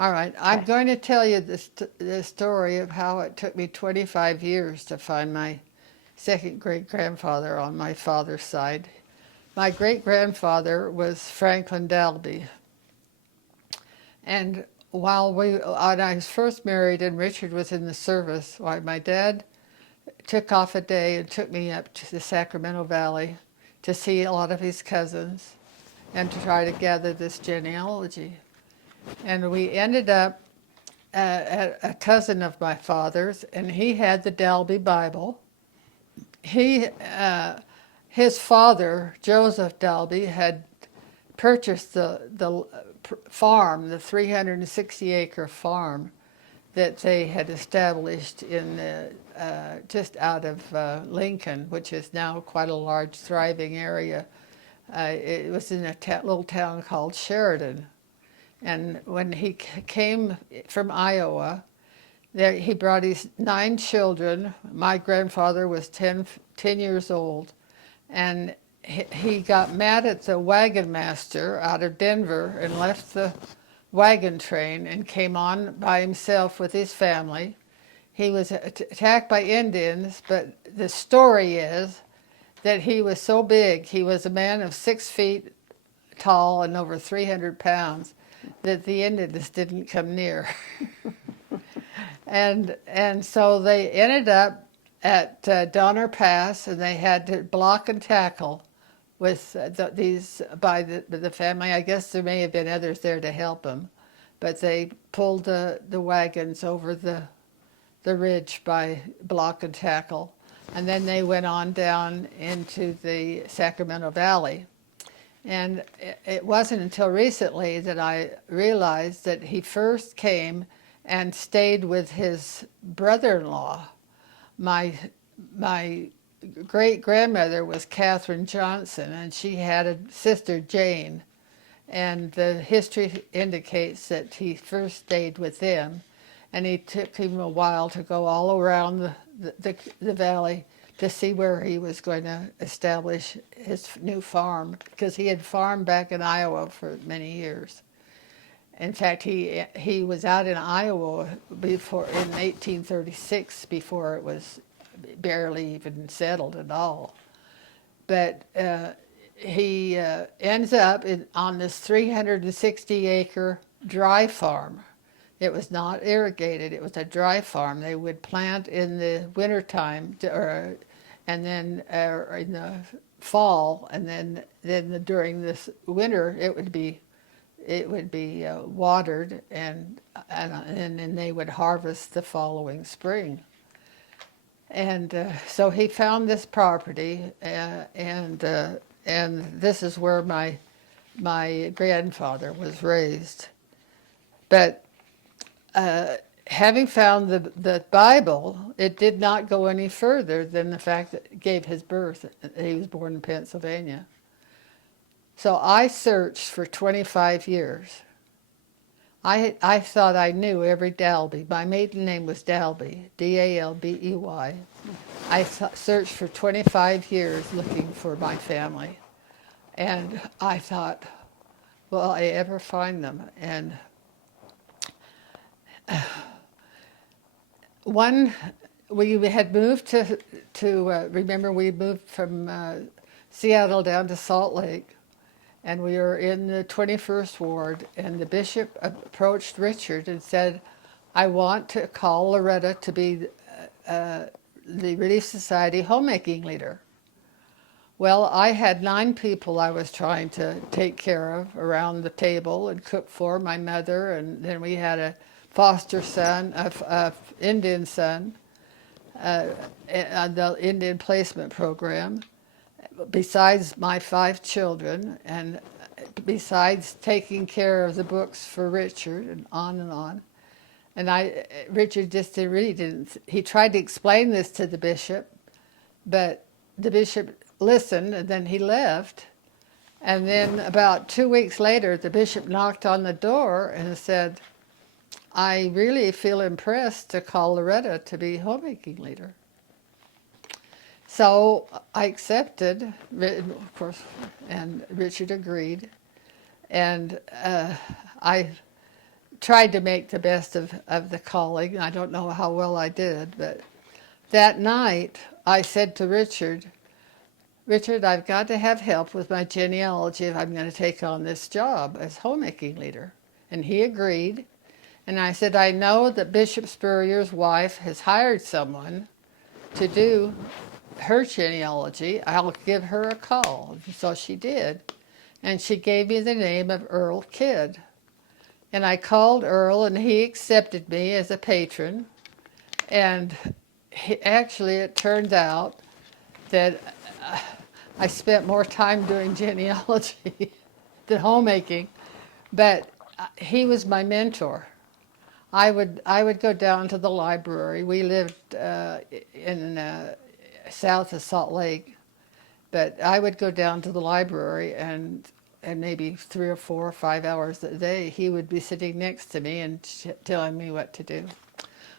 All right, I'm going to tell you the story of how it took me 25 years to find my second great-grandfather on my father's side. My great-grandfather was Franklin Delbey. And when I was first married and Richard was in the service, why my dad took off a day and took me up to the Sacramento Valley to see a lot of his cousins and to try to gather this genealogy. And we ended up at a cousin of my father's, and he had the Delbey Bible. He, his father, Joseph Delbey, had purchased the farm, the 360-acre farm that they had established in just out of Lincoln, which is now quite a large, thriving area. It was in a little town called Sheridan. And when he came from Iowa, he brought his 9 children. My grandfather was 10 years old. And he got mad at the wagon master out of Denver and left the wagon train and came on by himself with his family. He was attacked by Indians, but the story is that he was so big, he was a man of 6 feet tall and over 300 pounds, that the Indians didn't come near. And so they ended up at Donner Pass, and they had to block and tackle with the family. I guess there may have been others there to help them, but they pulled the wagons over the ridge by block and tackle, and then they went on down into the Sacramento Valley. And it wasn't until recently that I realized that he first came and stayed with his brother-in-law. My great-grandmother was Catherine Johnson, and she had a sister, Jane. And the history indicates that he first stayed with them, and it took him a while to go all around the valley to see where he was going to establish his new farm, because he had farmed back in Iowa for many years. In fact, he was out in Iowa before in 1836, before it was barely even settled at all. But he ends up on this 360-acre dry farm. It was not irrigated. It was a dry farm. They would plant in the wintertime, and then in the fall, and then during this winter it would be watered, and then they would harvest the following spring. And so he found this property, and this is where my grandfather was raised. But having found the Bible, it did not go any further than the fact that it gave his birth. He was born in Pennsylvania. So I searched for 25 years. I thought I knew every Delbey. My maiden name was Delbey, D-A-L-B-E-Y. I searched for 25 years looking for my family. And I thought, will I ever find them? And we had moved to remember we moved from Seattle down to Salt Lake, and we were in the 21st Ward, and the bishop approached Richard and said, I want to call Loretta to be the Relief Society homemaking leader. Well, I had 9 people I was trying to take care of around the table and cook for, my mother, and then we had a foster son, a Indian son, the Indian placement program, besides my 5 children, and besides taking care of the books for Richard, and on and on. And Richard just really didn't, he tried to explain this to the bishop, but the bishop listened, and then he left. And then about 2 weeks later, the bishop knocked on the door and said, I really feel impressed to call Loretta to be homemaking leader. So I accepted, of course, and Richard agreed. And tried to make the best of the calling. I don't know how well I did, but that night I said to Richard, Richard, I've got to have help with my genealogy if I'm going to take on this job as homemaking leader. And he agreed. And I said, I know that Bishop Spurrier's wife has hired someone to do her genealogy. I'll give her a call. So she did. And she gave me the name of Earl Kidd. And I called Earl, and he accepted me as a patron. And actually, it turned out that I spent more time doing genealogy than homemaking, but he was my mentor. I would go down to the library. We lived in south of Salt Lake, but I would go down to the library and maybe 3 or 4 or 5 hours a day, he would be sitting next to me and telling me what to do.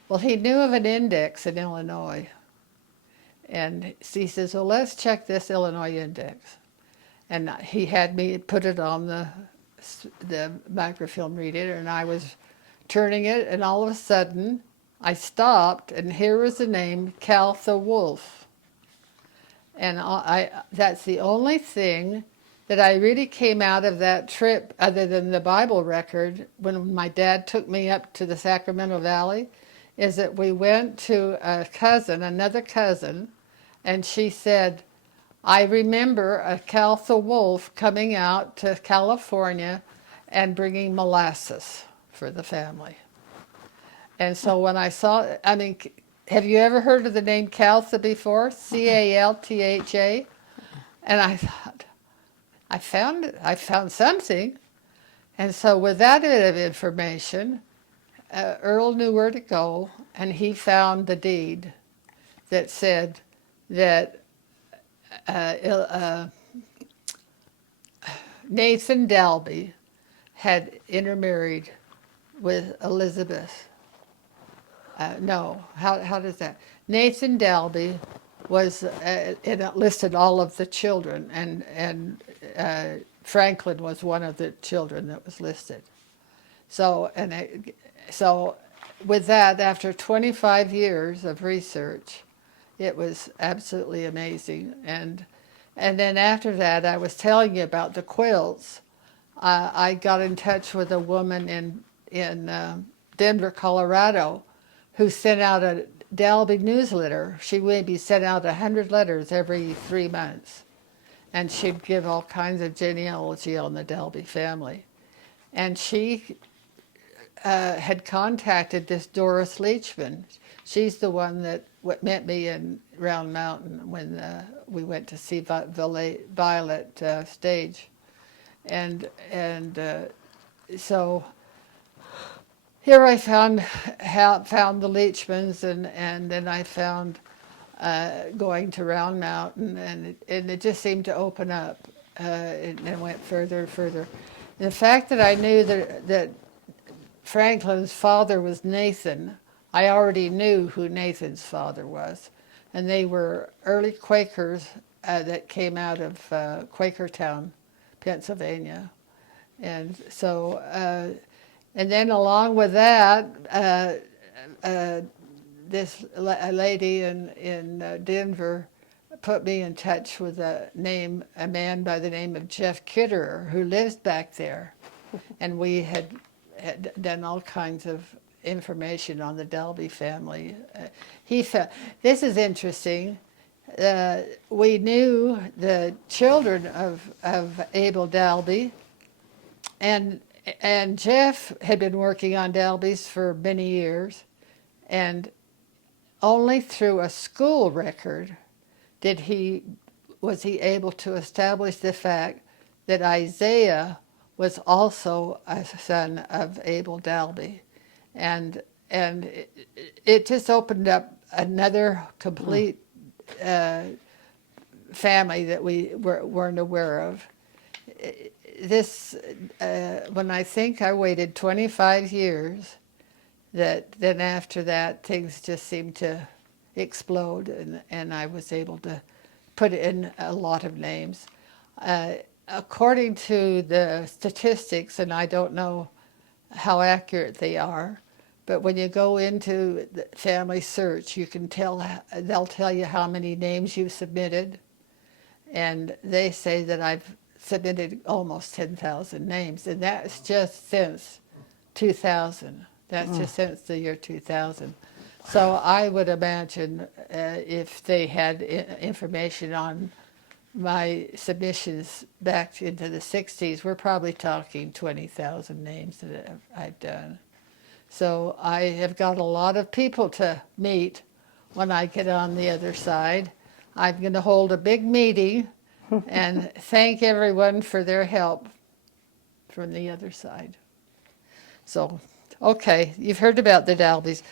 Well, he knew of an index in Illinois, and he says, well, let's check this Illinois index. And he had me put it on the microfilm reader, and I was turning it, and all of a sudden I stopped, and here was the name Fathe Wolf. And that's the only thing that I really came out of that trip, other than the Bible record, when my dad took me up to the Sacramento Valley, is that we went to another cousin, and she said, I remember a Fathe Wolf coming out to California and bringing molasses for the family. And so when I saw, have you ever heard of the name Caltha before? Caltha. And I thought, I found it. I found something. And so with that bit of information, Earl knew where to go, and he found the deed that said that Nathan Delbey had intermarried with Elizabeth. No, how does that? Nathan Delbey was, it listed all of the children, and Franklin was one of the children that was listed. So, so with that, after 25 years of research, it was absolutely amazing. And then after that, I was telling you about the quilts. I got in touch with a woman in Denver, Colorado, who sent out a Delbey newsletter. She maybe sent out 100 letters every 3 months. And she'd give all kinds of genealogy on the Delbey family. And she had contacted this Doris Leachman. She's the one that met me in Round Mountain when we went to see Violet stage. And so here I found the Leachmans, and then I found going to Round Mountain, and it just seemed to open up, and went further and further. And the fact that I knew that Franklin's father was Nathan, I already knew who Nathan's father was, and they were early Quakers that came out of Quakertown, Pennsylvania. And so, and then along with that, this lady in Denver put me in touch with a man by the name of Jeff Kitterer, who lives back there. And we had done all kinds of information on the Delbey family. This is interesting. We knew the children of Abel Delbey, and Jeff had been working on Delbeys for many years, and only through a school record was he able to establish the fact that Isaiah was also a son of Abel Delbey. And it just opened up another complete family that we weren't aware of. When I think I waited 25 years, then after that things just seemed to explode, and I was able to put in a lot of names. According to the statistics, and I don't know how accurate they are. But when you go into the Family Search, you can tell, they'll tell you how many names you've submitted. And they say that I've submitted almost 10,000 names, and that's just since 2000. That's just since the year 2000. So I would imagine if they had information on my submissions back into the 60s, we're probably talking 20,000 names that I've done. So I have got a lot of people to meet when I get on the other side. I'm going to hold a big meeting and thank everyone for their help from the other side. So, okay, you've heard about the Delbeys.